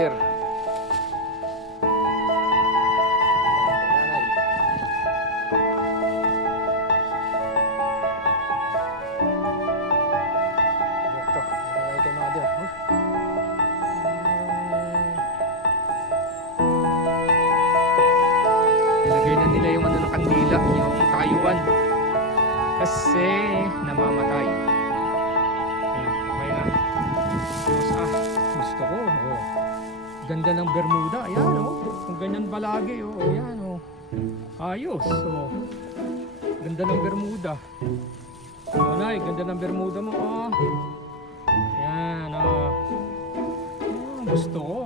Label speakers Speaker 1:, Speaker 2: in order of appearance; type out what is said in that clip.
Speaker 1: leader. nila yung ano ng kandila, yung tayuan. Kasi namamatay. Ganda ng Bermuda. Ayan oh. Kung ganyan palagi oh. Ayan oh. Ayos oh. Ganda ng Bermuda. Oh, Nay, ganda ng Bermuda mo oh. Ayan oh. Ah, gusto ko.